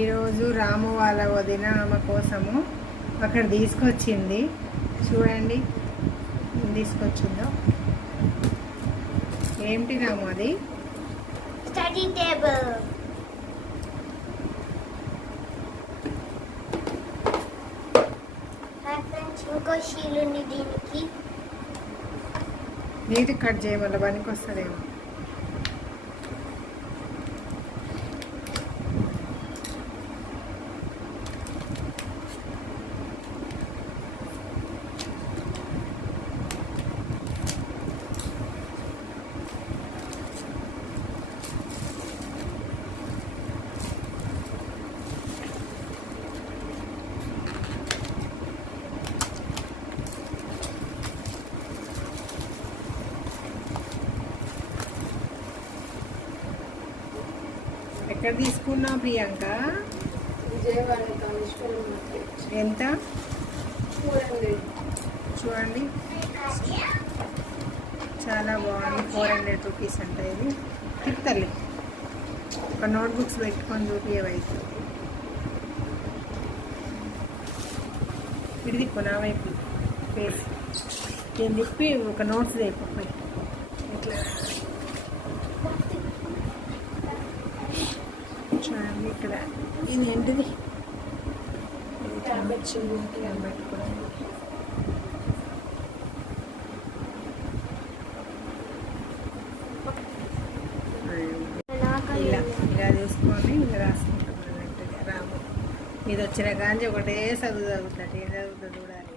ఈరోజు రాము వాళ్ళ వదిన ఆమె కోసము అక్కడ తీసుకొచ్చింది. చూడండి ఏం తీసుకొచ్చిందో. ఏంటి రాము అది? Study table. ఇంకో షీల్ ఉంది దీనికి. నీటి కట్ చేయమల్ల పనికి వస్తుందేమో. ఎక్కడ తీసుకున్నావు ప్రియాంక? ఎంత? చూడండి చాలా బాగుంది. 400 రూపీస్ అంట. ఇది తిప్పుతలే ఒక నోట్బుక్స్ పెట్టుకొని చూపించవైతే. ఇది తిప్పు నా వైపు ఫేస్. నేను తిప్పి ఒక నోట్స్ తెప్పిపోయి ఇట్లా చూడండి. ఇక్కడ ఇది ఏంటిది? ఇలా ఇలా చూసుకొని ఇలా రాసుకుంటాం అన్నట్టుగా. రాము ఇది వచ్చిన కానీ ఒకటే చదువు చదువుతాడు. ఏం చదువుతాడు చూడాలి.